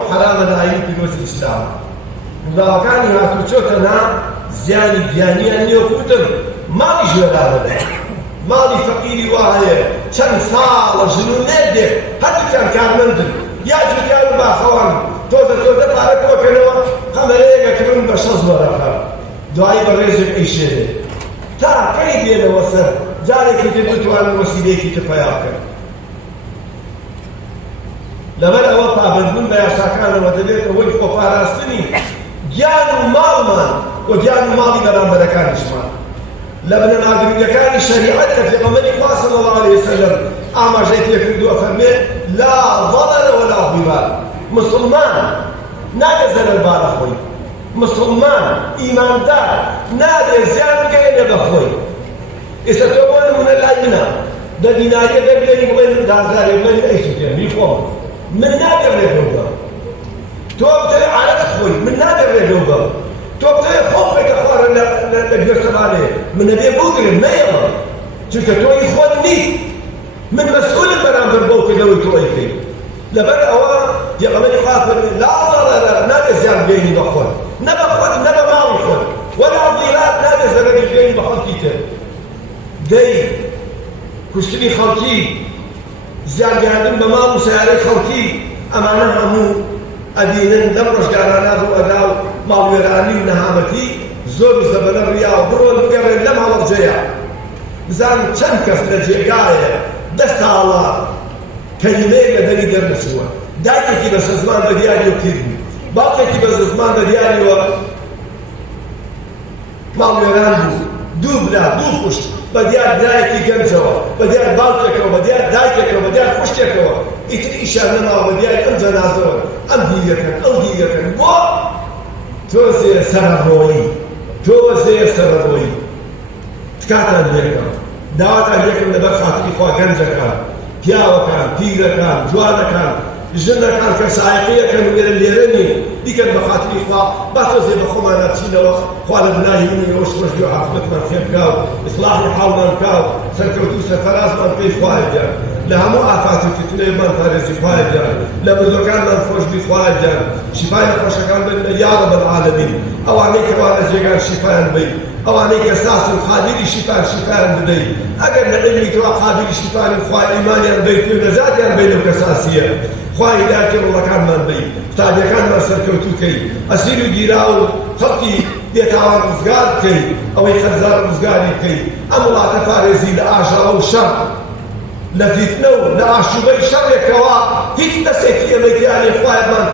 حرامە ناوی پیرۆزی ئیسلام وڵاوەکانی هاتوچۆتەنا زیانی گیانیان نییە وتم ماڵی ژێرا بەدە ماڵی فەقیری وا هەیە چەند ساڵە ژن و نێردێک هەردووکیان کارمەندن یا جوتیان و باخەوان تۆزە پارە کۆکەنەوە قەمەرەیەکەکردن بە 6 وەرەقە دوایی بە ڕێژێک ئەیشێنێ تا کەی دێنەوە سەر جارێکی تر بتوانن وەسیلەیەکی تر پەیا بکەن لەبەر ئەوە پابندبوون بە یاساکانەوە دەبێتە هۆی خۆپاراستنی گیان و ماڵمان و گیان و ماڵی بەرامبەرەکانیشمان لە بنەماگرنگەکانی شەریعەت کە پێغەمبەری خوا صلی الله علیه وسلم ئاماژەی پێکردووە فەرمێ لا ضرر ولا ضرار مسلمان نابێ زەرەربارە خۆی مسلمان ئیماندار نابێ زیان بگەێنێ بە خۆی ئێستا تۆ بۆ نمونە لای منە بە دیناریە دەبێنی بڵێن دازارێ بڵێن ئەیسوتێن میخۆم من نابێ ڕێگەو بەم تۆ بتەوێ عارەت خۆی من نابێ ڕێگەو بەم تۆ بتەوێ خۆم بێتە خوارە لە گوێستەبانێ من نەبێ بوگرم نەیەوە چونکە تۆی خۆت نیت من مەسئولم بەرامبەر بەو کردەوەی تۆ ئەیکەی لەبەر ئەوە پێغەمبەری خوا فەرمێ لا ضرر نابێ زیان بگەێنی بە خۆت نە بە خۆت نە بە ماڵی خۆت وەلا ضرار نابێ زەرەری بگەێنی بە خەڵکی تر دەی کوشتنی خەڵکی زیانگەاندن بە ماڵ و سەیارەی خەڵکی ئەمانە هەموو ئەدینن لەم ڕۆژگارانە بوو ئەدا و ماڵوێرانی و نەهامەتی زۆر زەبەنە ڕیا و بڕۆن بگەڕێن لەم هەڵەبجەیە بزان چەند کەس لە جێگایە 10 ساڵە کەلیمەیەک لە دەری دەرنەچووە دایکێکی بە زەزمان بە دیاریەوە پیر بوو باوکێکی بە زەزمان بە دیاریەوە ماڵوێران بوو دوو برا دوو خوشت بە دیار برایەکی گەنجەوە بە دیار باوکێکەوە بە دیار دایکێکەوە بە دیار خوشتێکەوە ئیتر ئیشان نەماوە بە دیار ئەم جەنازەوە ئەم دیرەکەن ئەو دیرەکەن بۆ تۆزێ سەرەڕۆیی تکاتان لێکەم داواتان لێکم لەبەر خاتری خوا گەنجەکان پیاوەکان پیرەکان جوانەکان ژنەکان کە سایقەیەکەن و لێرەنی بیکەن بە خاتری خوا با تۆزێ بە خۆمان نەچینەوە خوا لە بنای منەوەش ڕۆژی و حافڵەتمان خێر بکا و ئیسلاحی حاڵمان بکا و سەرکەوتوو سەرفەرازمان پێی خوایە گیان لە هەموو ئافات و فتنەیەمان پارێزی خوایە گیان لە مردوەکانمان خۆشبی خوایە گیان شیفای نەخۆشەکان بن یا رب العالمین ئەوانەی کەوا لە جێگان شیفایان بین ئەوانەی کە ساسن قابلی شیفایان بدەین ئەگەر لە علمی تۆ قابلی شیفانی خوا ئیمانیان بین و نەجاتیان بین لەو کەساسیە خوا هیدایەتی ڕۆڵەکانمان بین قوتابیەکانمان سەرکەوتووکەی ئەسیر و گیرا و خەڵکی بێتاوان ڕزگار بکەی ئەوەی خەرزار ڕزگاری بکەی ئەم وڵاتە پارێزی لە ئاژاوە و شەڕ لە فیتنە و لە ئاشوبەی شەڕێکەوە هیچ دەستێکی ئەمەی تیانی خوایەمان